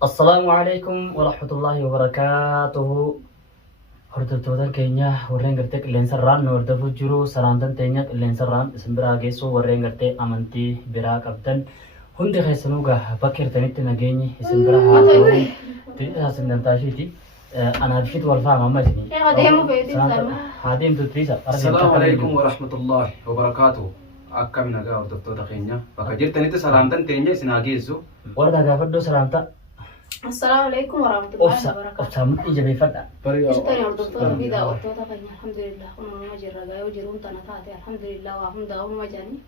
السلام عليكم ورحمة الله وبركاته. Hordoftoota keenya warreen gartee qilleensarraan nu hordofuu jiru salaantan teenya qilleensarraan isin biraa geessu warreen gartee amantii biraa qabdan hundi keessanuu gaa bakka hirtanitti nageenyi isin bira haa ta'u. Tiriisa sindantaashiiti. Anaa bishitu wal faama amma isinii. Haa deemtu tiriisa. Assalaamu alaikum warahmatullahi wabarakatuh. Akka minagaa hordoftoota keenya bakka jirtanitti salaantan teenya isin haa geessu. Warra gaafadhoo salaamtaa. السلام عليكم ورحمة الله وبركاته. أفسام إيجابي فدا. اشتري الدكتور بيدا وتوتا كني الحمد لله كنا ما جرى جاي وجرون تناتاتي الحمد لله وهم داون ما جاني.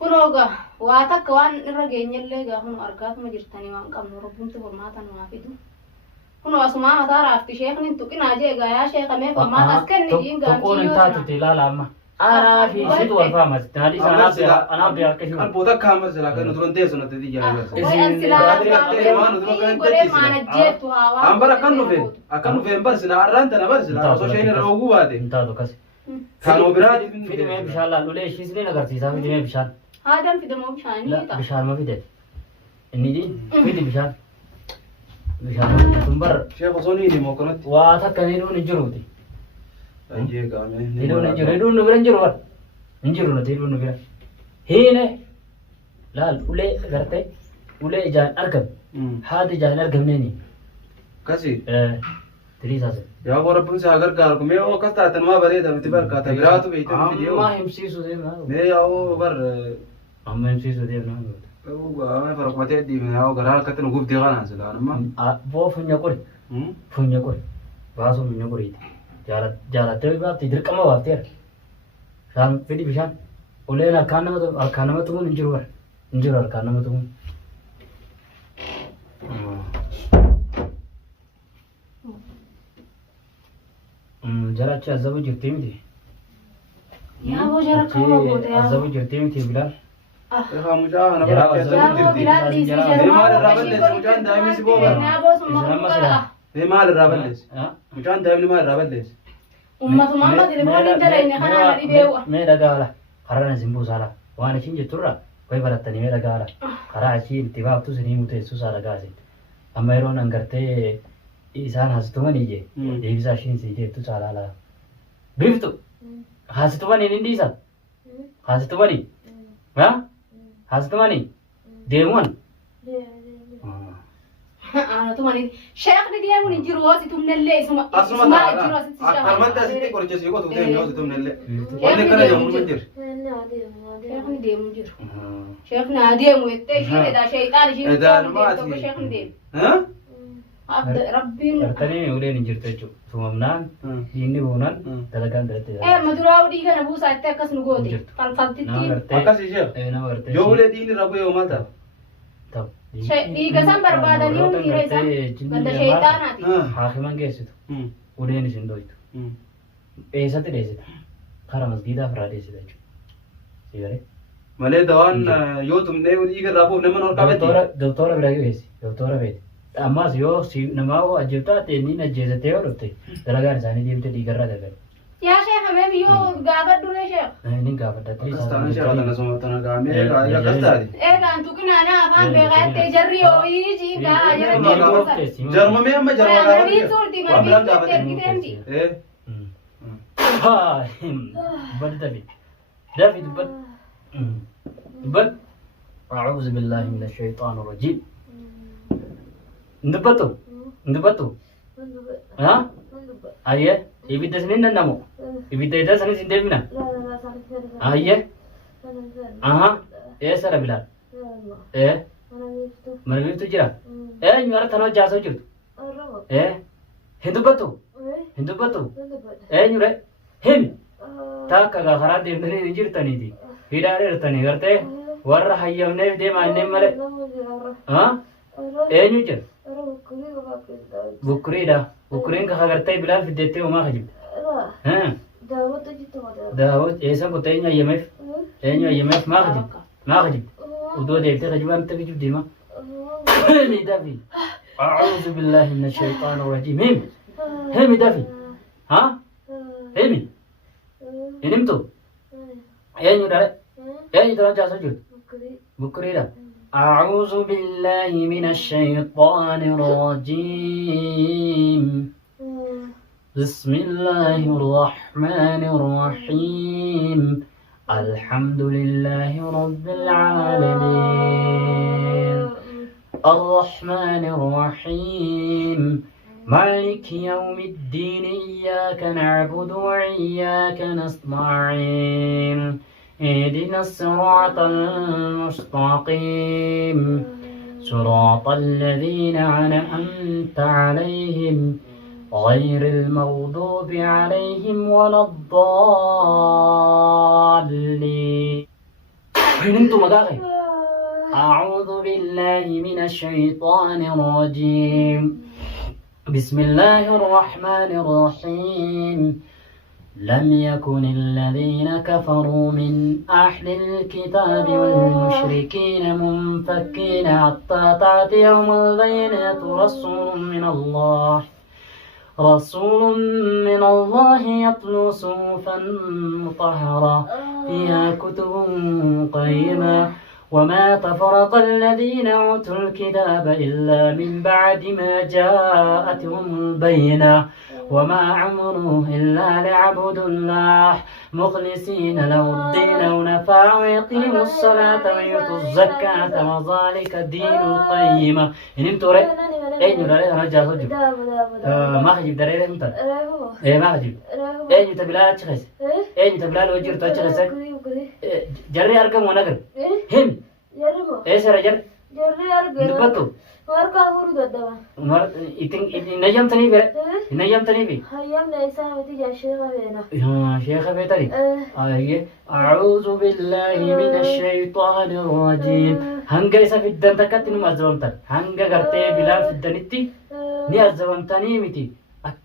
كنوجا واتك وان الرجال يلي جا هون أركات ما جرتني وان كم نوربون تفرمات ما فيدو. كنوا أسمع ما تعرف عرفت شيخ ننتو كنا جاي جاي شيخ كمين فما أسكن نجين قام تقول أنت تطلع لما أنا في شيء والفهم تنادي أنا بيركز Kan boota kaamar sila kan nuturon teessu na tadi jalan. Ambara akan nufen bar sila arran tana bar sila so shayna rogu baate. Inta to kasi. Kan obira Fidi में विशाल लालू ले शीश नहीं नगर सीसा fidi में विशाल. هذا في دمو بشاني لا تا. विशाल में fidi. इन्हीं जी fidi विशाल तुम्बर Sheikh Osoni ni mo kanat. wah था कहीं नो निजुर होती. Aje game. Nidu nubiran निजुर वर. निजुर ना निdu nubiran. He ने लाल उले करते उले जान अर्कब. हाथी जान अर्कब नहीं. Kasi. Terisa से. Ya bora pun sa agar kar ko me o kasta tan ma bare da mitibar ka ta biratu be tan video. Amma MC सुधे ना. Me ya o bar amma MC सुधे ना. o ga me far ko te di me ya o gara ka tan gub de gana sila amma. वो फुन्या कोई फुन्या कोई बासु फुन्या कोई जाला जाला ते बात इधर कम बात यार शाम फिर भी शाम उले अरखाना में तुम इंजर अरखाना में तुम जरा अच्छा अज़ब जुर्ती में थी يا أبو جرى كم أبوه يا अज़ब जुर्ती में थी Bilal Ya muja ana Jara bar Azam يا ka أبو dirti. بلال دي سيجر ما ما له هو رابط بشي ليس كل مجان دائما كل يسيبوها. يا أبو سمع إذا ما كل سلا. Me mal rabalis. Mujan daimin ma rabalis. أمة محمد اللي ما نقدر إن خنا نبيعه ما دقالة قررنا زنبو سالا وانا شنجي ترى كوي برتني ما دقالة قرأ شيء انتباه تسني متى سالا قاسي أما يرون أنكرتي إنسان هستوما نيجي يبزا شين سيجي تو سالا لا بيفتو هستوما نيندي سا هستوما ني ها هستوما ني ديمون أنا تماني شيخ ندي أنا نجي رواسي تمن اللي اسمه Asuma ta. Arman ta sitti korche si ko tu te nyo tu nelle. Wale kana jamu manjir. شيخ ندي مجر شيخ نادي مويت شيء إذا شيطان شيء إذا نمات شيخ ندي Ha? عبد ربي برتني ولين نجرت جو ثمامنان ديني بونان دلقان دلته مدراو دي كان أبو ساعة تكس نقودي قال فلتتي Akas Sheikh. أنا ورتي Yo ule dini rabu yo mata. طب شيء دي قسم بربادني وميريسا بند شيطاناتي حاكمان جيسيتو ولين سندويتو eessatti dheessita karaa masgiidaa firaa dheessita jechuudha sigaree Malee dawaan yoo tumne dhiiga rabuuf nama ol qabatti. doktora bira geessi doktora beeti ammas yoo namaa ajjeeftaa ta'e inni ajjeesatee yoo dhufte dalagaan isaanii deemte dhiigarraa darban يا شيخ حبيبي يو قاعد دون شيخ inni gaafadhattee Akastaan Sheikh tana soma tana gaame ya kastaadi. إيه كان تكنا أنا أفهم بغير تجري ويجي قاعد Jarma me amma jarma أنا gaafatti. بيت صورتي ما بيت تركي تمدي Eh. ها بل دافد بل بل أعوذ بالله من الشيطان الرجيم نبتو ها أيه ibidda sinin nannamu ibidda ida sanis hin deemina ayye aha eessara bilaal mana biiftu jira eenyu ara tanoo jaasoo jirtu hin dubbattu eenyu re himi takka gaa karaa deemtanii hin jirtaniiti hidhaadha jirtanii gartee warra hayyamneef deemaa inneen male eenyu jira bukkuriidha bukkuriin kaka gartee bilaal fiddeettee homaa kajibde daawwat eessa kutte eenyu ayyameef maa kajibde udoo deebtee kajibaan ta'e kajibde ma hemi dafi أعوذ بالله من الشيطان الرجيم هم دافي ها هم نمتو أين يدرى جاسو جود بكري لا أعوذ بالله من الشيطان الرجيم بسم الله الرحمن الرحيم الحمد لله رب العالمين الرحمن الرحيم مالك يوم الدين إياك نعبد وإياك نستعين اهدنا الصراط المستقيم صراط الذين أنعمت عليهم غير المغضوب عليهم ولا الضالين. وين انتم مداغي؟ أعوذ بالله من الشيطان الرجيم بسم الله الرحمن الرحيم لم يكن الذين كفروا من أهل الكتاب والمشركين منفكين حتى تأتيهم البينة رسول من الله يتلو صحفا مطهرة فيها كتب قيمة وما تفرق الذين أوتوا الكتاب إلا من بعد ما جاءتهم البينة وما أمروا إلا ليعبدوا الله مخلصين له الدين ونفع ويقيموا الصلاة ويؤتوا الزكاة وذلك الدين القيمة. إن انتو رأي أين رأي رجع صدق ما خجيب دريرة انت إيه ما خجيب أين تبلا تشخص أين تبلا وجير تشخصك جري أرقم ونقر هم إيه سر جر نبتو Warga guru dada. Iting najam tani be najam tani be Hayam naisa mati jashira bena. हाँ शेख बेहतरी आइए أعوذ بالله من الشيطان الرجيم هنگا إسا في الدن تكت نمزومتن هنگا غرتي بلال في الدنتي ني أزومتني متي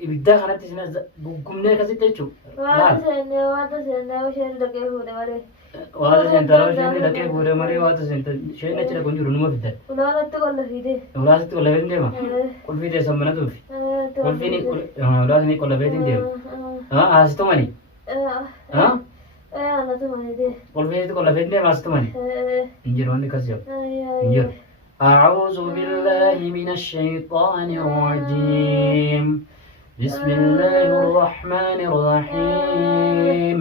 إبدا خانت إسنا قمنا كسي تيجو Wada sene وشين لقيه هونه مالي. وهذا سنتر وشين لكي بوري مري وهذا سنتر شيء نشلا كونجو نما في الدن Udah تقول فيدي. ولا ست ولا بين ديما كل في دي سمنا توفي كل في ني ولا سني كل بيتين ديما هاستو ماني أنا تماني دي. كل في كل بيتين ديما هاستو ماني إنجيل واني كسيو إنجيل أعوذ بالله من الشيطان الرجيم بسم الله الرحمن الرحيم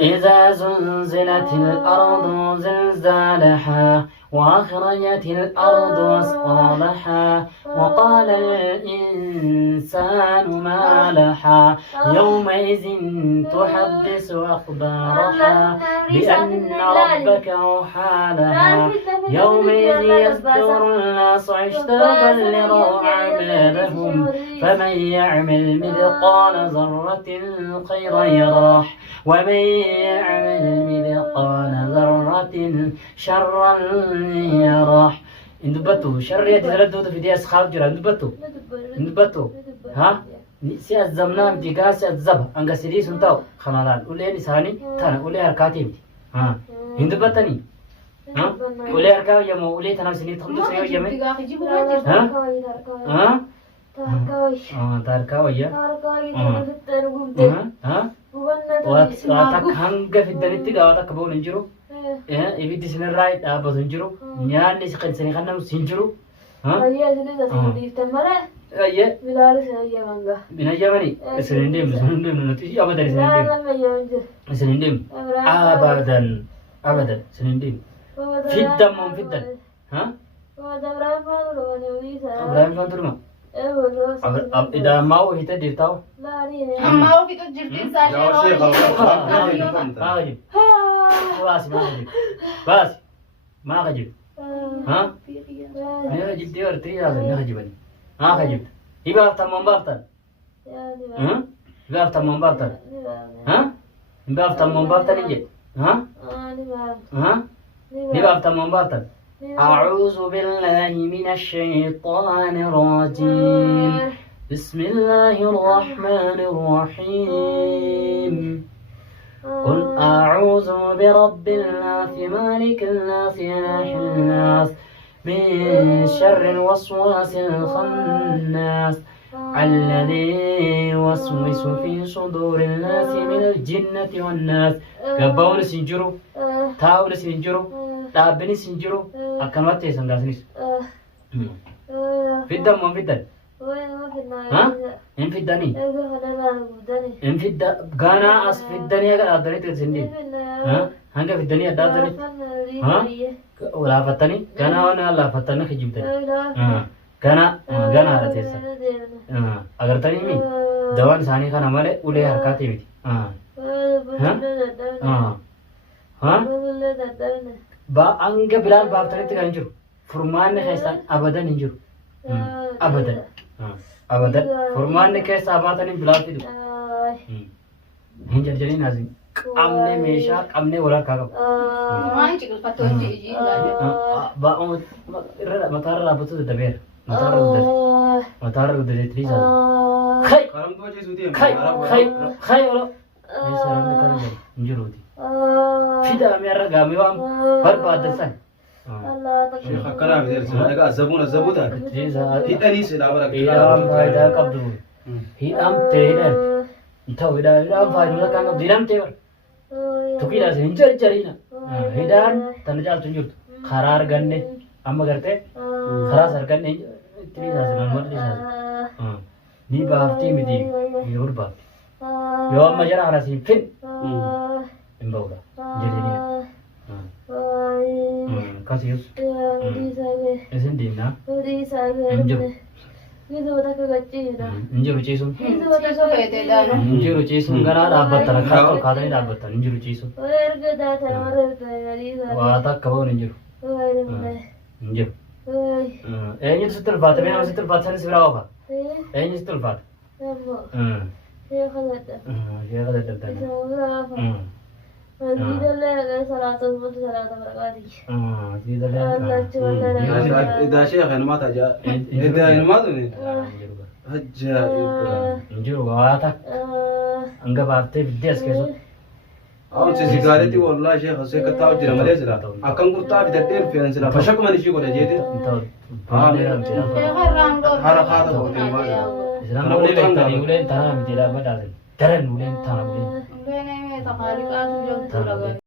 إذا زلزلت الأرض زلزالها وأخرجت الأرض أثقالها وقال الإنسان ما لها يومئذ تحدث أخبارها بأن ربك أوحى لها يومئذ يصدر الناس أشتاتا ليروا أعمالهم فمن يعمل مثقال ذرة خيرا يراه ومن يعمل مثقال ذرة شرا يراه. indubbattu sharri ati daladduutu fidee asxaab jira indubbattu ha si azzamnaa miti gaa si azzaba hanga sidii sun ta'u kanalaan uleen isaanii tana ulee harkaatii miti ha indubbattanii ha ulee harkaa wayyamoo ulee tanaaf sinii hunduu sa wayyame ha taarkaa wayya waa takka hanga fiddanitti gaa waa takka ba'uun hin jiru ibiddi sinirraa dhaabbatu hin jiru nyaanni sanii kannamu hin jiru Ayah sini kasih di tempat ayye Bilal saya mangga. binayyamani isinin deemnu nuti abadan isinin deemnu isinin deemnu abadan isinin deemnu fiddan moon fiddan ha Ibrahim fan turma idaa maa hita dirtaw Amma ofitu jirtin saashee maa kajib baasi maa kajib ha mee kajib diyor tiyaasan mee kajibani maa kajib hibaaftan moon baaftan hibaaftan moon baaftan ha hibaaftan moon baaftan inje ha hibaaftan moon baaftan أعوذ بالله من الشيطان الرجيم بسم الله الرحمن الرحيم قل أعوذ برب الناس مالك الناس إله الناس من شر الوسواس الخناس الذي يوسوس في صدور الناس من الجنة والناس كبون سنجرو taa'uunis hin jiru dhaabbinis hin jiru akkanumatti teessan gaasinis fiddan moo hin fiddan hin fiddanii hin fidda gaanaa as fiddanii aga dhaabbanii teessin hanga fiddanii adda addanii laafattanii gaanaa waan laafattanii kijibtanii gaanaa haadha teessan agartanii mi dawaan isaanii kana malee ulee harkaatii miti hanga bilaan baaftanitti kan hin jiru furmaanni keessaan abadan hin jiru abadan furmaanni keessaa baatanii bilaan fidu hin jarjariin asiin qabnee meeshaa qabnee wal harkaa qabu mataarra dhaabbatu daddabeera mataarra guddate tiriisaa kai olo meeshaan kana hin jiruuti fidaamee irra gaamee waan barbaadan san Sheekh akkanaa miti sila egaa azabuuta hidhanii silaa bara hidhaan faayidaa qabdu hidhamtee hidhan ta'u hidhaan faayidaa kan qabdu hidhamtee bara tukiidhaas hin jarjariina hidhaan tana caaltu hin jirtu karaa arganne amma gartee karaas arganne itti dhiisaas nama dhiisaas ni baaftii miti ni urbaafti yoo amma jara kanas hin fin hin ba'udha jedhanii kasiyus isin diinaa hin jiru hin jiru ciisuun hin jiru ciisuun garaa dhaabbattan akka kaatanii dhaabbattan hin jiru ciisuun waa takka ba'uun hin jiru hin jiru eenyutu sitti ulfaata mee nama sitti ulfaata sanis biraa ofa eenyu sitti ulfaata sheekha daddabdanii إذا شيخ ما تجا إذا ما توني أجا jiru waata hanga baaftee fiddees keessatti أو سيجارتي والله شيخ سيكتا وجرا مليزرا أكن قطع بتدير في أنزلا فشك من يشيء ولا جيتي هذا هذا هو تيمان Islam boleh betul, boleh tanam tidak betul. Terang boleh tanam boleh. Boleh nih, tak kali kan jauh